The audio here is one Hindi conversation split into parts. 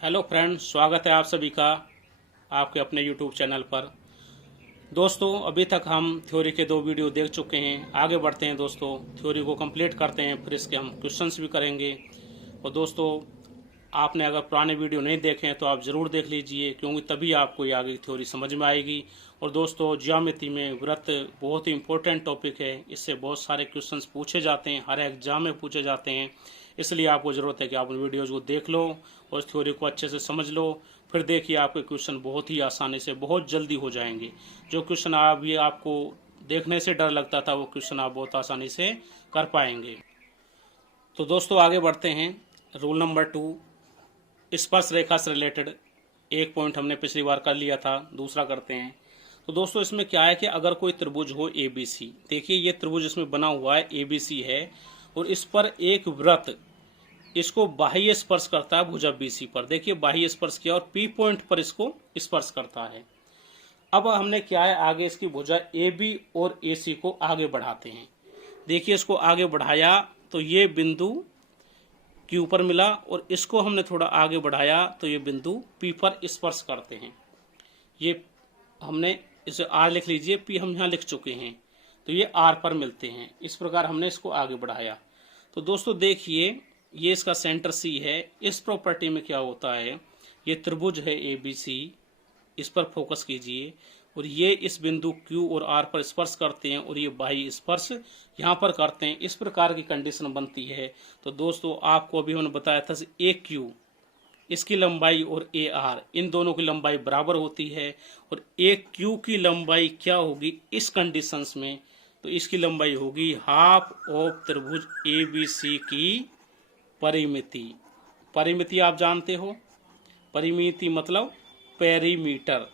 हेलो फ्रेंड्स, स्वागत है आप सभी का आपके अपने यूट्यूब चैनल पर। दोस्तों, अभी तक हम थ्योरी के 2 वीडियो देख चुके हैं। आगे बढ़ते हैं दोस्तों, थ्योरी को कंप्लीट करते हैं, फिर इसके हम क्वेश्चंस भी करेंगे। और दोस्तों, आपने अगर पुराने वीडियो नहीं देखे हैं तो आप ज़रूर देख लीजिए, क्योंकि तभी आपको ये आगे की थ्योरी समझ में आएगी। और दोस्तों, ज्यामिति में वृत्त बहुत ही इंपॉर्टेंट टॉपिक है। इससे बहुत सारे क्वेश्चंस पूछे जाते हैं, हर एग्जाम में पूछे जाते हैं। इसलिए आपको ज़रूरत है कि आप उन वीडियोज़ को देख लो और इस थ्योरी को अच्छे से समझ लो। फिर देखिए, आपके क्वेश्चन बहुत ही आसानी से बहुत जल्दी हो जाएंगे। जो क्वेश्चन अभी आपको देखने से डर लगता था, वो क्वेश्चन आप बहुत आसानी से कर पाएंगे। तो दोस्तों, आगे बढ़ते हैं। रूल नंबर 2, स्पर्श रेखा से रिलेटेड एक पॉइंट हमने पिछली बार कर लिया था, दूसरा करते हैं। तो दोस्तों, इसमें क्या है कि अगर कोई त्रिभुज हो ABC, देखिए ये त्रिभुज इसमें बना हुआ है ABC है, और इस पर एक वृत्त इसको बाह्य स्पर्श करता है भुजा BC पर। देखिए बाह्य स्पर्श किया और P पॉइंट पर इसको स्पर्श करता है। अब हमने क्या है, आगे इसकी भुजा AB और AC को आगे बढ़ाते हैं। देखिए इसको आगे बढ़ाया तो ये बिंदु Q पर मिला, और इसको हमने थोड़ा आगे बढ़ाया तो ये बिंदु P पर स्पर्श करते हैं। ये हमने इसे R लिख लीजिए, P हम यहाँ लिख चुके हैं, तो ये R पर मिलते हैं। इस प्रकार हमने इसको आगे बढ़ाया। तो दोस्तों देखिए, ये इसका सेंटर C है। इस प्रॉपर्टी में क्या होता है, ये त्रिभुज है ABC, इस पर फोकस कीजिए, और ये इस बिंदु Q और R पर स्पर्श करते हैं, और ये बाह्य स्पर्श यहाँ पर करते हैं। इस प्रकार की कंडीशन बनती है। तो दोस्तों, आपको अभी हमने बताया था AQ, इसकी लंबाई और AR, इन दोनों की लंबाई बराबर होती है। और AQ की लंबाई क्या होगी इस कंडीशंस में, तो इसकी लंबाई होगी हाफ ऑफ त्रिभुज ABC की परिमिति। परिमिति आप जानते हो, परिमिति मतलब पेरीमीटर,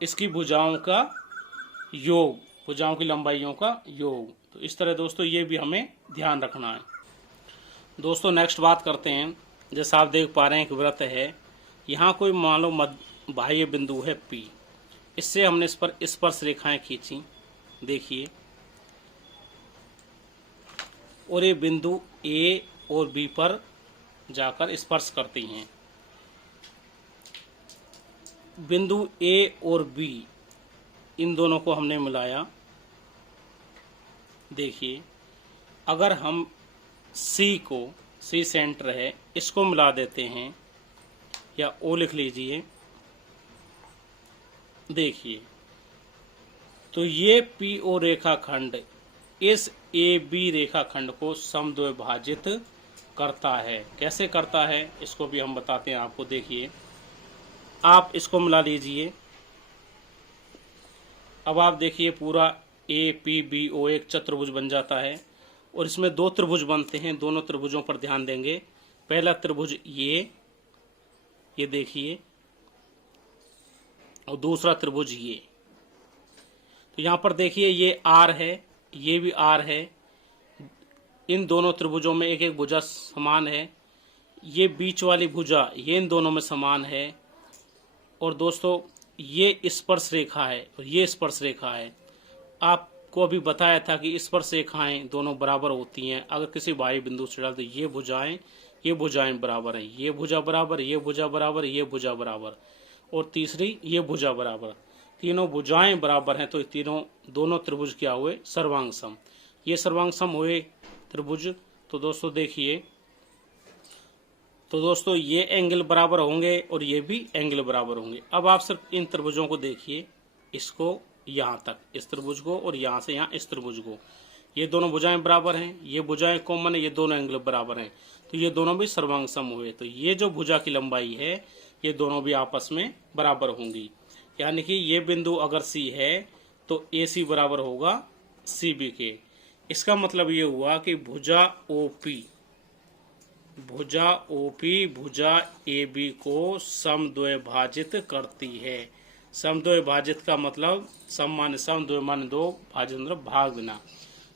इसकी भुजाओं का योग, भुजाओं की लंबाइयों का योग। तो इस तरह दोस्तों ये भी हमें ध्यान रखना है। दोस्तों नेक्स्ट बात करते हैं। जैसा आप देख पा रहे हैं कि वृत्त है, यहाँ कोई मान लो बाह्य बिंदु है P, इससे हमने इस पर स्पर्श रेखाएं खींची, देखिए, और ये बिंदु A और B पर जाकर स्पर्श करती हैं। बिंदु A और B, इन दोनों को हमने मिलाया। देखिए, अगर हम C को, C सेंटर है, इसको मिला देते हैं, या O लिख लीजिए, देखिए, तो ये PO रेखाखंड इस AB रेखाखंड को समद्विभाजित करता है। कैसे करता है इसको भी हम बताते हैं आपको। देखिए, आप इसको मिला लीजिए। अब आप देखिए, पूरा APBO एक चतुर्भुज बन जाता है, और इसमें 2 त्रिभुज बनते हैं। दोनों त्रिभुजों पर ध्यान देंगे। पहला त्रिभुज ये देखिए, और दूसरा त्रिभुज ये। तो यहाँ पर देखिए, ये R है, ये भी R है। इन दोनों त्रिभुजों में एक एक भुजा समान है। ये बीच वाली भुजा ये इन दोनों में समान है। और दोस्तों, ये स्पर्श रेखा है और ये स्पर्श रेखा है। आपको अभी बताया था कि स्पर्श रेखाएं दोनों बराबर होती हैं। अगर किसी बाह्य बिंदु से डाल तो ये भुजाएं बराबर हैं। ये भुजा बराबर, ये भुजा बराबर, ये भुजा बराबर, और तीसरी ये भुजा बराबर। तीनों भुजाएं बराबर हैं, तो दोनों त्रिभुज क्या हुए, सर्वांग सम। ये सर्वांग सम हुए त्रिभुज। तो दोस्तों देखिए, तो दोस्तों ये एंगल बराबर होंगे और ये भी एंगल बराबर होंगे। अब आप सिर्फ इन त्रिभुजों को देखिए, इसको यहाँ तक, इस त्रिभुज को, और यहाँ से यहाँ इस त्रिभुज को। ये दोनों भुजाएं बराबर हैं, ये भुजाएं कॉमन है, ये दोनों एंगल बराबर हैं, तो ये दोनों भी सर्वांग सम हुए। तो ये जो भुजा की लंबाई है, ये दोनों भी आपस में बराबर होंगी। यानी कि ये बिंदु अगर C है तो AC बराबर होगा CB के। इसका मतलब ये हुआ कि भुजा OP भुजा AB को समद्विभाजित करती है। समद्विभाजित का मतलब सम माने सम, द्वय माने 2, भाजित मतलब भाग देना।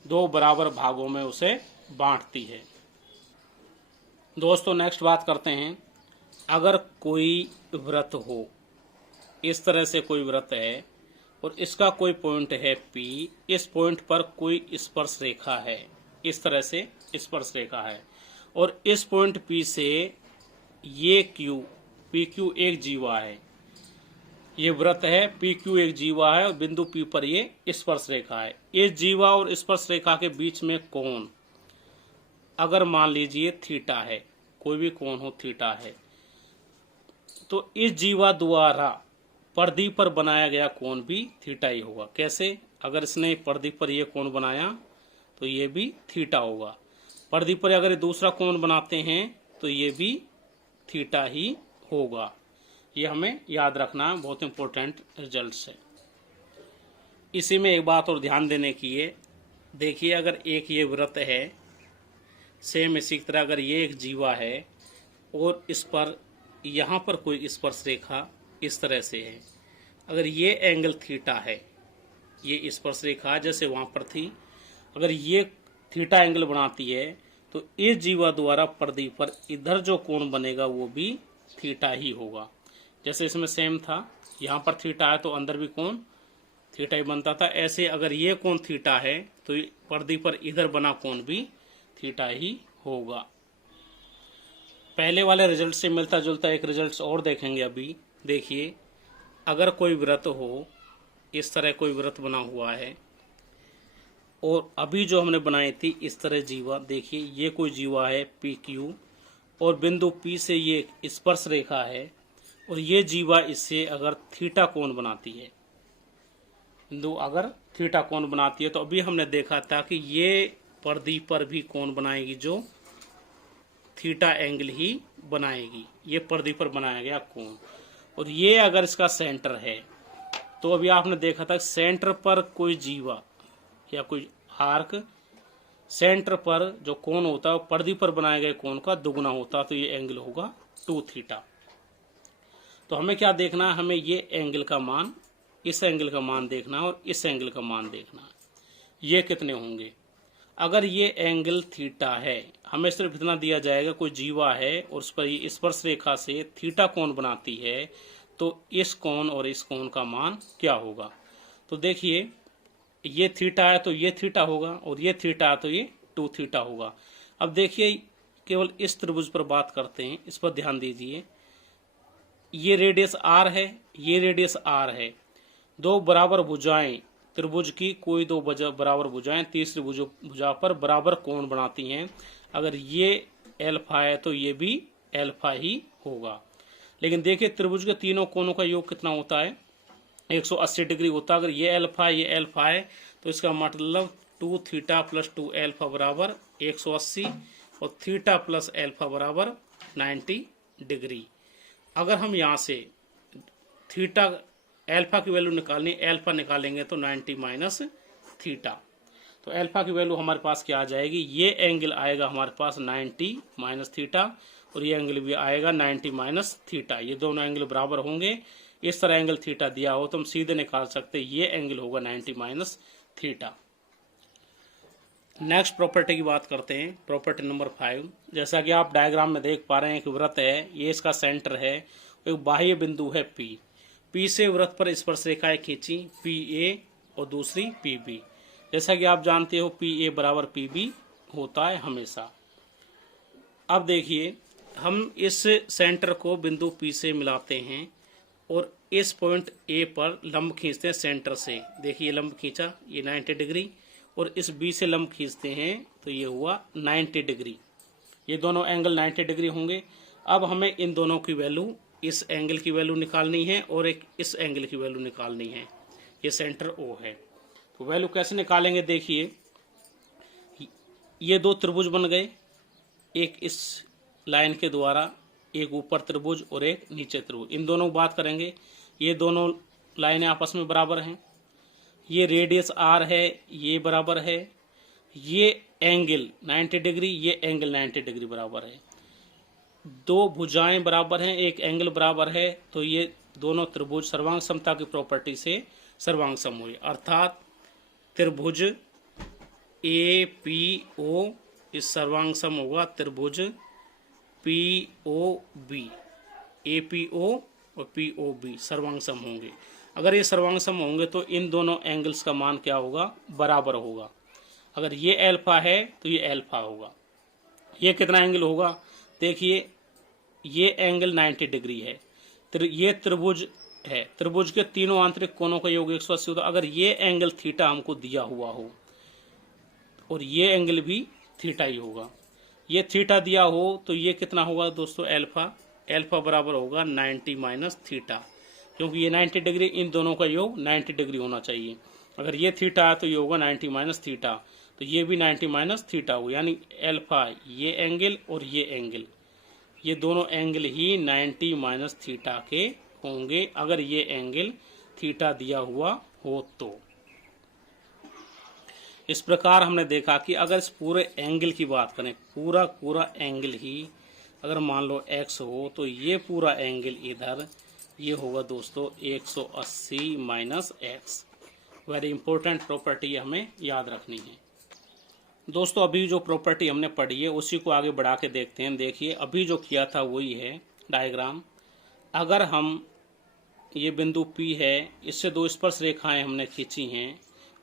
2 बराबर भागों में उसे बांटती है। दोस्तों नेक्स्ट बात करते हैं। अगर कोई वृत्त हो, इस तरह से कोई वृत्त है, और इसका कोई पॉइंट है P, इस पॉइंट पर कोई स्पर्श रेखा है, इस तरह से स्पर्श रेखा है, और इस पॉइंट P से ये क्यू, पी क्यू एक जीवा है, ये वृत्त है, पी क्यू एक जीवा है और बिंदु पी पर ये स्पर्श रेखा है। इस जीवा और स्पर्श रेखा के बीच में कोण अगर मान लीजिए थीटा है, कोई भी कोण हो थीटा है, तो इस जीवा द्वारा परिधि पर बनाया गया कोण भी थीटा ही होगा। कैसे? अगर इसने परिधि पर ये कोण बनाया तो ये भी थीटा होगा। परिधि पर अगर दूसरा कोण बनाते हैं तो ये भी थीटा ही होगा। ये हमें याद रखना है, बहुत इंपॉर्टेंट रिजल्ट्स है। इसी में एक बात और ध्यान देने की है, देखिए अगर एक ये वृत्त है, सेम इसी तरह अगर ये एक जीवा है और इस पर यहाँ पर कोई स्पर्श रेखा इस तरह से है, अगर ये एंगल थीटा है, ये स्पर्श रेखा जैसे वहाँ पर थी, अगर ये थीटा एंगल बनाती है तो इस जीवा द्वारा परिधि पर इधर जो कोण बनेगा वो भी थीटा ही होगा। जैसे इसमें सेम था, यहाँ पर थीटा है तो अंदर भी कोण थीटा ही बनता था। ऐसे अगर ये कोण थीटा है तो परिधि पर इधर बना कोण भी थीटा ही होगा। पहले वाले रिजल्ट से मिलता जुलता एक रिजल्ट और देखेंगे अभी। देखिए अगर कोई वृत्त हो, इस तरह कोई वृत्त बना हुआ है और अभी जो हमने बनाई थी इस तरह जीवा, देखिए ये कोई जीवा है पी क्यू और बिंदु पी से ये स्पर्श रेखा है और ये जीवा इससे अगर थीटा कोण बनाती है, बिंदु अगर थीटा कोण बनाती है, तो अभी हमने देखा था कि ये परिधि पर भी कोण बनाएगी जो थीटा एंगल ही बनाएगी। ये परिधि पर बनाया गया कोण, और ये अगर इसका सेंटर है तो अभी आपने देखा था सेंटर पर कोई जीवा या कोई आर्क, सेंटर पर जो कोण होता है परिधि पर बनाए गए कोण का दुगुना होता, तो ये एंगल होगा 2 थीटा। तो हमें क्या देखना है, हमें ये एंगल का मान, इस एंगल का मान देखना है और इस एंगल का मान देखना है, ये कितने होंगे। अगर ये एंगल थीटा है, हमें सिर्फ इतना दिया जाएगा कोई जीवा है और उस पर ये स्पर्श रेखा से थीटा कोण बनाती है, तो इस कोण और इस कोण का मान क्या होगा। तो देखिए ये थीटा है तो ये थीटा होगा और ये थीटा है तो ये 2 थीटा होगा। अब देखिए केवल इस त्रिभुज पर बात करते हैं, इस पर ध्यान दीजिए। ये रेडियस r है, ये रेडियस r है, दो बराबर भुजाएं त्रिभुज की, कोई दो बराबर भुजाएं तीसरी भुजा पर बराबर कोण बनाती हैं। अगर ये एल्फा है तो ये भी एल्फा ही होगा। लेकिन देखिए त्रिभुज के तीनों कोणों का योग कितना होता है, 180 डिग्री होता है। अगर ये एल्फा है तो इसका मतलब 2 थीटा प्लस 2 एल्फा बराबर 180 और थीटा प्लस एल्फा बराबर 90 डिग्री। अगर हम यहाँ से थीटा एल्फा की वैल्यू निकालनी, एल्फा निकालेंगे तो 90 माइनस थीटा, तो एल्फा की वैल्यू हमारे पास क्या आ जाएगी, ये एंगल आएगा हमारे पास 90 माइनस थीटा और ये एंगल भी आएगा 90 माइनस थीटा। ये दोनों एंगल बराबर होंगे। इस तरह एंगल थीटा दिया हो तो हम सीधे निकाल सकते, ये एंगल होगा 90 माइनस थीटा। नेक्स्ट प्रॉपर्टी की बात करते हैं, प्रॉपर्टी नंबर 5। जैसा कि आप डायग्राम में देख पा रहे हैं कि वृत्त है, ये इसका सेंटर है, एक बाह्य बिंदु है पी से वृत्त पर स्पर्श रेखाएं खींची, पी ए और दूसरी पी बी। जैसा कि आप जानते हो पी ए बराबर पी बी होता है हमेशा। अब देखिए हम इस सेंटर को बिंदु पी से मिलाते हैं और इस पॉइंट ए पर लंब खींचते हैं सेंटर से। देखिए लंब खींचा, ये 90 डिग्री, और इस बी से लंब खींचते हैं तो ये हुआ 90 डिग्री। ये दोनों एंगल 90 डिग्री होंगे। अब हमें इन दोनों की वैल्यू, इस एंगल की वैल्यू निकालनी है और एक इस एंगल की वैल्यू निकालनी है। ये सेंटर ओ है, तो वैल्यू कैसे निकालेंगे, देखिए ये दो त्रिभुज बन गए, एक इस लाइन के द्वारा, एक ऊपर त्रिभुज और एक नीचे त्रिभुज। इन दोनों बात करेंगे, ये दोनों लाइनें आपस में बराबर हैं, ये रेडियस r है, ये बराबर है, ये एंगल 90 डिग्री, ये एंगल 90 डिग्री बराबर है, दो भुजाएं बराबर हैं, एक एंगल बराबर है, तो ये दोनों त्रिभुज सर्वांग समता की प्रॉपर्टी से सर्वांग सम हुए। अर्थात त्रिभुज ए पी ओ इस सर्वांग सम होगा त्रिभुज P O B, A P O और पी ओ बी सर्वांग सम होंगे। अगर ये सर्वांग सम होंगे तो इन दोनों एंगल्स का मान क्या होगा, बराबर होगा। अगर ये एल्फा है तो ये एल्फा होगा। ये कितना एंगल होगा, देखिए ये एंगल 90 डिग्री है, ये त्रिभुज है, त्रिभुज के तीनों आंतरिक कोणों का योग 180 होता। अगर ये एंगल थीटा हमको दिया हुआ हो और ये एंगल भी थीटा ही होगा, ये थीटा दिया हो तो ये कितना होगा दोस्तों, एल्फा। एल्फा बराबर होगा 90 माइनस थीटा, क्योंकि ये 90 डिग्री, इन दोनों का योग 90 डिग्री होना चाहिए। अगर ये थीटा है तो ये होगा 90 माइनस थीटा, तो ये भी 90 माइनस थीटा होगा, यानी एल्फा ये एंगल और ये एंगल, ये दोनों एंगल ही 90 माइनस थीटा के होंगे अगर ये एंगल थीटा दिया हुआ हो तो। इस प्रकार हमने देखा कि अगर इस पूरे एंगल की बात करें, पूरा एंगल ही अगर मान लो x हो तो ये पूरा एंगल इधर ये होगा दोस्तों 180 minus x. Very important property हमें याद रखनी है दोस्तों। अभी जो प्रॉपर्टी हमने पढ़ी है उसी को आगे बढ़ा के देखते हैं। देखिए अभी जो किया था वही है डायग्राम। अगर हम ये बिंदु P है, इससे दो स्पर्श रेखाएं हमने खींची हैं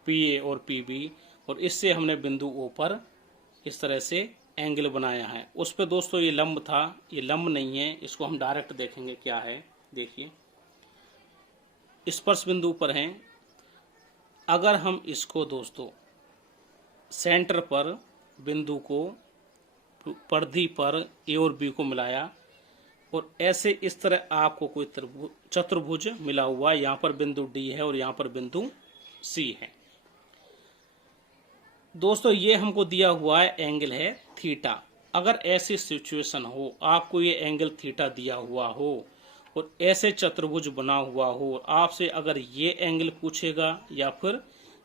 PA और PB, और इससे हमने बिंदु O पर इस तरह से एंगल बनाया है। उस पे दोस्तों ये लंब था, ये लंब नहीं है, इसको हम डायरेक्ट देखेंगे क्या है। देखिए स्पर्श बिंदु पर हैं, अगर हम इसको दोस्तों सेंटर पर बिंदु को परिधि पर A और B को मिलाया और ऐसे इस तरह आपको कोई चतुर्भुज मिला हुआ, यहाँ पर बिंदु D है और यहाँ पर बिंदु C है दोस्तों। ये हमको दिया हुआ है एंगल है थीटा। अगर ऐसी सिचुएशन हो, आपको ये एंगल थीटा दिया हुआ हो और ऐसे चतुर्भुज बना हुआ हो, आपसे अगर ये एंगल पूछेगा या फिर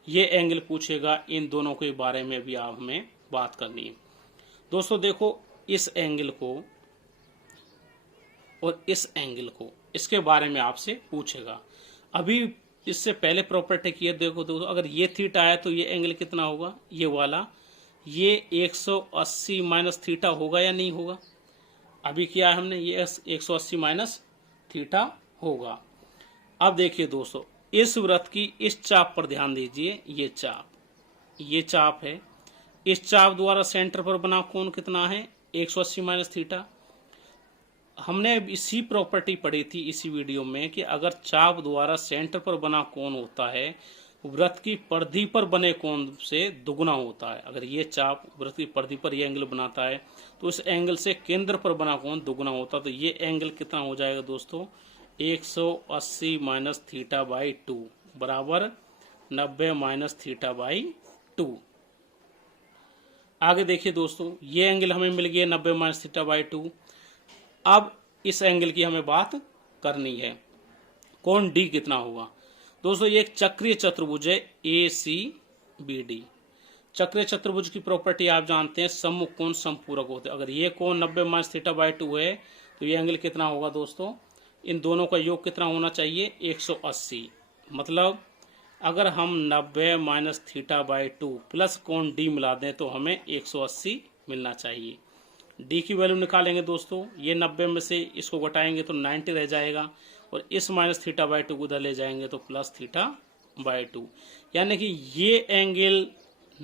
ये एंगल पूछेगा, इन दोनों के बारे में भी आप हमें बात करनी है दोस्तों। देखो इस एंगल को और इस एंगल को, इसके बारे में आपसे पूछेगा। अभी इससे पहले प्रॉपर्टी की है, देखो दोस्तों अगर ये थीटा है तो ये एंगल कितना होगा, ये वाला, ये 180 माइनस थीटा होगा या नहीं होगा। अभी किया है हमने, ये 180 माइनस थीटा होगा। अब देखिए दोस्तों इस वृत्त की इस चाप पर ध्यान दीजिए, ये चाप है, इस चाप द्वारा सेंटर पर बना कोण कितना है 180 माइनस थीटा। हमने इसी प्रॉपर्टी पढ़ी थी इसी वीडियो में कि अगर चाप द्वारा सेंटर पर बना कोण होता है वृत्त की परिधि पर बने कोण से दुगुना होता है। अगर ये चाप वृत्त की परिधि पर ये एंगल बनाता है तो इस एंगल से केंद्र पर बना कोण दुगुना होता है। तो ये एंगल कितना हो जाएगा दोस्तों, 180 माइनस थीटा बाई 2 बराबर 90 माइनस थीटा बाई 2। आगे देखिए दोस्तों ये एंगल हमें मिल गया 90 माइनस थीटा बाई 2। अब इस एंगल की हमें बात करनी है, कोण D कितना होगा दोस्तों। ये एक चक्रीय चतुर्भुज है ACBD। चक्रीय चतुर्भुज की प्रॉपर्टी आप जानते हैं, सम्मुख कोण समपूरक होते हैं। अगर ये कोण 90 माइनस थीटा बाई 2 है तो ये एंगल कितना होगा दोस्तों, इन दोनों का योग कितना होना चाहिए 180। मतलब अगर हम 90 माइनस थीटा बाई 2 प्लस कोण D मिला दें तो हमें 180 मिलना चाहिए। D की वैल्यू निकालेंगे दोस्तों, ये 90 में से इसको घटाएंगे तो 90 रह जाएगा और इस माइनस थीटा बाई 2 को उधर ले जाएंगे तो प्लस थीटा बाई 2, यानी कि ये एंगल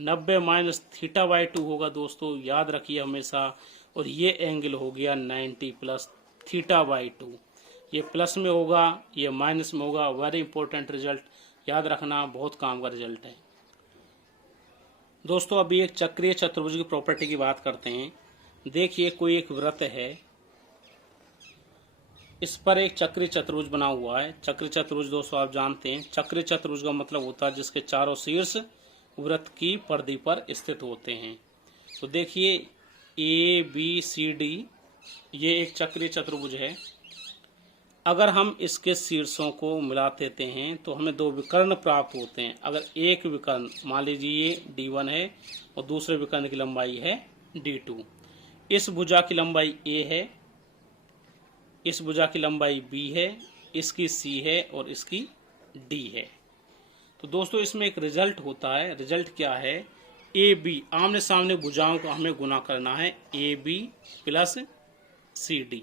90 माइनस थीटा बाई 2 होगा दोस्तों, याद रखिए हमेशा। और ये एंगल हो गया 90 प्लस थीटा बाई 2। ये प्लस में होगा, ये माइनस में होगा। वेरी इंपॉर्टेंट रिजल्ट, याद रखना, बहुत काम का रिजल्ट है दोस्तों। अभी एक चक्रीय चतुर्भुज की प्रॉपर्टी की बात करते हैं। देखिए कोई एक वृत्त है, इस पर एक चक्रीय चतुर्भुज बना हुआ है। चक्रीय चतुर्भुज दोस्तों आप जानते हैं, चक्रीय चतुर्भुज का मतलब होता है जिसके चारों शीर्ष वृत्त की परिधि पर स्थित होते हैं। तो देखिए ABCD ये एक चक्रीय चतुर्भुज है। अगर हम इसके शीर्षों को मिला देते हैं तो हमें दो विकर्ण प्राप्त होते हैं। अगर एक विकर्ण मान लीजिए ये D1 है और दूसरे विकर्ण की लंबाई है D2। इस भुजा की लंबाई A है, इस भुजा की लंबाई B है, इसकी C है और इसकी D है। तो दोस्तों इसमें एक रिजल्ट होता है। रिजल्ट क्या है, AB आमने सामने भुजाओं को हमें गुना करना है, AB प्लस CD।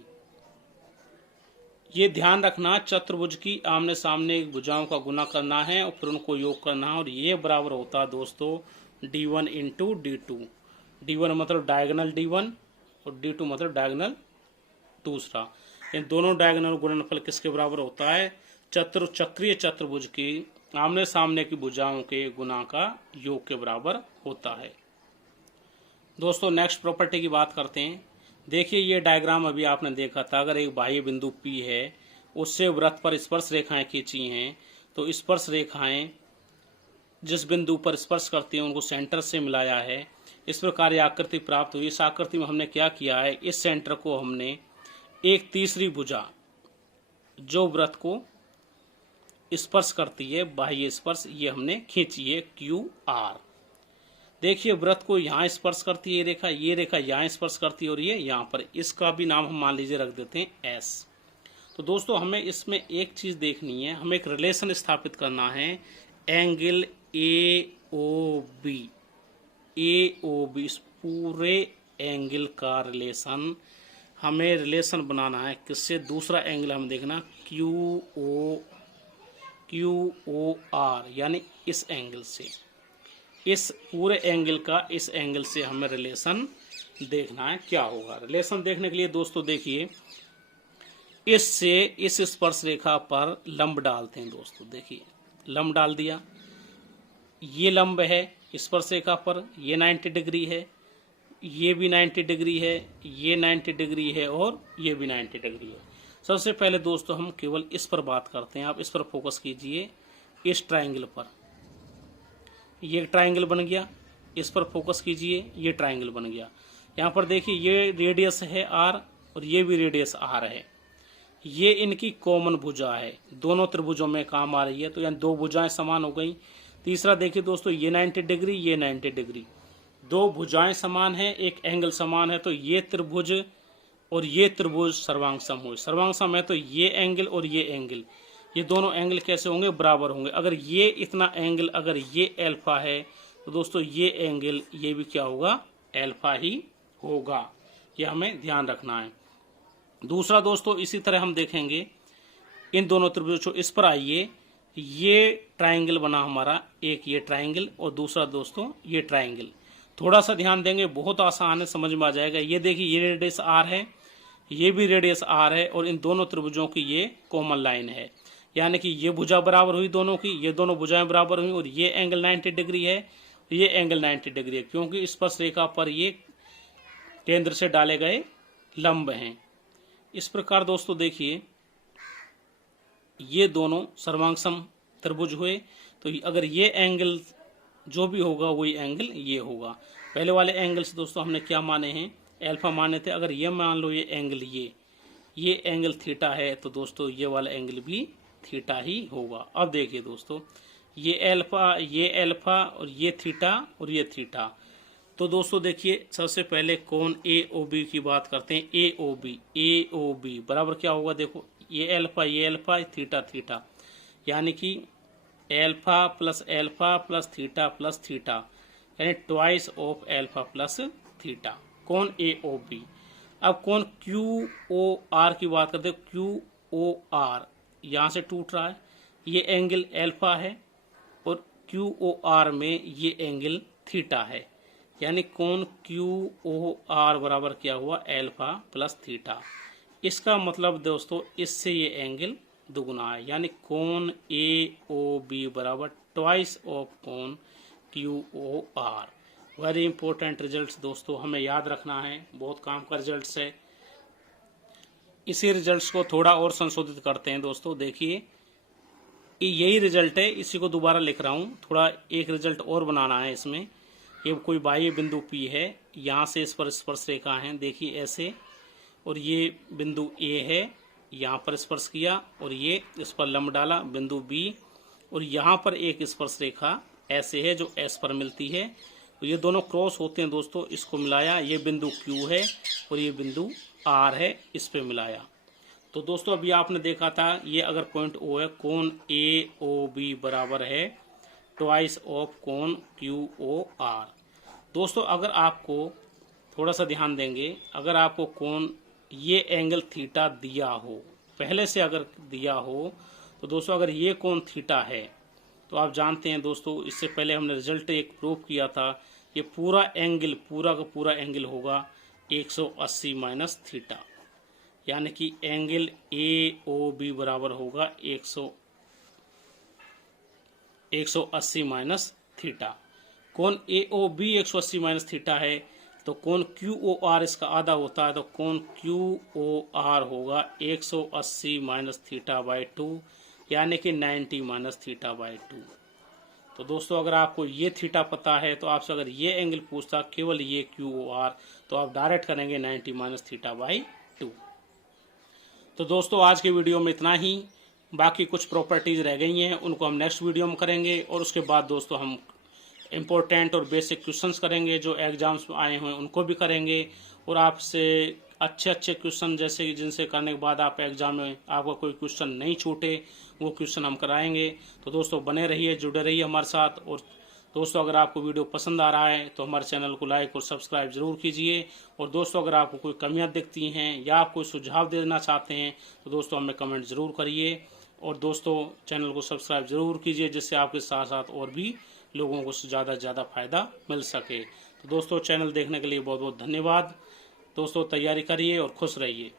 ये ध्यान रखना, चतुर्भुज की आमने सामने भुजाओं का गुना करना है और फिर उनको योग करना है, और ये बराबर होता है दोस्तों D1 इंटू D2। D1 मतलब डायगोनल D1 और D2 मतलब डायगोनल दूसरा। इन दोनों डायगोनल गुणनफल किसके बराबर होता है? चक्रीय चतुर्भुज की आमने सामने की भुजाओं के गुना का योग के बराबर होता है। दोस्तों नेक्स्ट प्रॉपर्टी की बात करते हैं। देखिए ये डायग्राम अभी आपने देखा था, अगर एक बाह्य बिंदु P है, उससे वृत्त पर स्पर्श रेखाएं खींची हैं, तो स्पर्श रेखाएं जिस बिंदु पर स्पर्श करती हैं उनको सेंटर से मिलाया है। इस प्रकार यह आकृति प्राप्त हुई। इस आकृति में हमने क्या किया है, इस सेंटर को हमने एक तीसरी भुजा जो वृत्त को स्पर्श करती है, बाह्य स्पर्श, ये हमने खींची है QR। देखिए वृत्त को यहाँ स्पर्श करती है ये रेखा यहाँ स्पर्श करती है और ये यहाँ पर, इसका भी नाम हम मान लीजिए रख देते हैं S। तो दोस्तों हमें इसमें एक चीज देखनी है, हमें एक रिलेशन स्थापित करना है, एंगल AOB, इस पूरे एंगल का रिलेशन हमें बनाना है किससे? दूसरा एंगल हम देखना QOR, यानी इस एंगल से, इस पूरे एंगल का इस एंगल से हमें रिलेशन देखना है क्या होगा। रिलेशन देखने के लिए दोस्तों देखिए, इससे इस स्पर्श रेखा पर लंब डालते हैं दोस्तों। देखिए लंब डाल दिया, ये लंब है स्पर्श रेखा पर, ये 90 डिग्री है, ये भी 90 डिग्री है, ये 90 डिग्री है और ये भी 90 डिग्री है। सबसे पहले दोस्तों हम केवल इस पर बात करते हैं, आप इस पर फोकस कीजिए, इस ट्राइंगल पर। ये ट्राइंगल बन गया, इस पर फोकस कीजिए, ये ट्राइंगल बन गया। यहाँ पर देखिए ये रेडियस है R और ये भी रेडियस R है, ये इनकी कॉमन भुजा है, दोनों त्रिभुजों में काम आ रही है, तो यहाँ दो भुजाएं समान हो गई। तीसरा देखिए दोस्तों, ये 90 डिग्री, ये 90 डिग्री, दो भुजाएं समान है, एक एंगल समान है, तो ये त्रिभुज और ये त्रिभुज सर्वांगसम हुए। सर्वांगसम है तो ये एंगल और ये एंगल, ये दोनों एंगल कैसे होंगे? बराबर होंगे। अगर ये इतना एंगल, अगर ये अल्फा है, तो दोस्तों ये एंगल ये भी क्या होगा? अल्फा ही होगा। ये हमें ध्यान रखना है। दूसरा दोस्तों इसी तरह हम देखेंगे इन दोनों त्रिभुजों, इस पर आइए, ये ट्राइंगल बना हमारा, एक ये ट्राइंगल और दूसरा दोस्तों ये ट्राइंगल। थोड़ा सा ध्यान देंगे, बहुत आसान है, समझ में आ जाएगा। ये देखिए ये रेडियस R है, ये भी रेडियस R है और इन दोनों त्रिभुजों की ये कॉमन लाइन है, यानी कि ये भुजा बराबर हुई दोनों की, ये दोनों भुजाएं बराबर हुई और ये एंगल 90 डिग्री है, ये एंगल 90 डिग्री है, क्योंकि स्पर्श रेखा पर ये केंद्र से डाले गए लंब हैं। इस प्रकार दोस्तों देखिए ये दोनों सर्वांगसम त्रिभुज हुए, तो अगर ये एंगल जो भी होगा वही एंगल ये होगा। पहले वाले एंगल से दोस्तों हमने क्या माने हैं? अल्फा माने थे। अगर ये मान लो ये एंगल ये एंगल थीटा है, तो दोस्तों ये वाला एंगल भी थीटा ही होगा। अब देखिए दोस्तों ये अल्फा और ये थीटा और ये थीटा। तो दोस्तों देखिए सबसे पहले कोण AOB की बात करते हैं। AOB बराबर क्या होगा? देखो ये अल्फा थीटा थीटा, यानी कि अल्फा प्लस थीटा, यानी twice of alpha plus theta, कोण AOB। अब कोण QOR की बात करते हैं। QOR यहाँ से टूट रहा है, ये एंगल अल्फा है और QOR में ये एंगल थीटा है, यानी कोण QOR बराबर क्या हुआ? Alpha plus theta. इसका मतलब दोस्तों इससे ये एंगल दुगुना है, यानी कोण AOB बराबर ट्वाइस ऑफ कोण QOR। वेरी इंपॉर्टेंट रिजल्ट्स दोस्तों, हमें याद रखना है, बहुत काम का रिजल्ट्स है। इसी रिजल्ट्स को थोड़ा और संशोधित करते हैं दोस्तों। देखिए यही रिजल्ट है, इसी को दोबारा लिख रहा हूँ, थोड़ा एक रिजल्ट और बनाना है इसमें। ये कोई बाह्य बिंदु P है, यहाँ से इस पर स्पर्श रेखा है, देखिए ऐसे, और ये बिंदु A है, यहाँ पर स्पर्श किया और ये इस पर लंब डाला बिंदु B, और यहाँ पर एक स्पर्श रेखा ऐसे है जो S पर मिलती है, तो ये दोनों क्रॉस होते हैं दोस्तों, इसको मिलाया, ये बिंदु Q है और ये बिंदु R है, इस पे मिलाया। तो दोस्तों अभी आपने देखा था ये अगर पॉइंट O है, कोण AOB बराबर है ट्वाइस ऑफ कोण QOR। दोस्तों अगर आपको थोड़ा सा ध्यान देंगे, अगर आपको कोण ये एंगल थीटा दिया हो, पहले से अगर दिया हो, तो दोस्तों अगर ये कोण थीटा है तो आप जानते हैं दोस्तों, इससे पहले हमने रिजल्ट एक प्रूव किया था, ये पूरा एंगल पूरा का पूरा एंगल होगा 180 माइनस थीटा, यानी कि एंगल AOB बराबर होगा 180 माइनस थीटा। कोण AOB 180 माइनस थीटा है, तो कोण QOR इसका आधा होता है, तो कोण QOR होगा 180 माइनस थीटा बाई 2 यानी कि 90 माइनस थीटा बाई 2। तो दोस्तों अगर आपको ये थीटा पता है तो आपसे अगर ये एंगल पूछता केवल ये QOR, तो आप डायरेक्ट करेंगे 90 माइनस थीटा बाई 2। तो दोस्तों आज के वीडियो में इतना ही, बाकी कुछ प्रॉपर्टीज रह गई हैं उनको हम नेक्स्ट वीडियो में करेंगे, और उसके बाद दोस्तों हम इम्पोर्टेंट और बेसिक क्वेश्चंस करेंगे जो एग्जाम्स में आए हुए हैं उनको भी करेंगे, और आपसे अच्छे क्वेश्चन जैसे जिनसे करने के बाद आप एग्जाम में आपका कोई क्वेश्चन नहीं छूटे वो क्वेश्चन हम कराएंगे। तो दोस्तों बने रहिए, जुड़े रहिए हमारे साथ। और दोस्तों अगर आपको वीडियो पसंद आ रहा है तो हमारे चैनल को लाइक और सब्सक्राइब जरूर कीजिए। और दोस्तों अगर आपको कोई कमियां दिखती हैं या आप कोई सुझाव देना चाहते हैं तो दोस्तों हमें कमेंट जरूर करिए। और दोस्तों चैनल को सब्सक्राइब जरूर कीजिए जिससे आपके साथ साथ और भी लोगों को ज़्यादा से ज़्यादा फायदा मिल सके। तो दोस्तों चैनल देखने के लिए बहुत बहुत धन्यवाद। दोस्तों तैयारी करिए और खुश रहिए।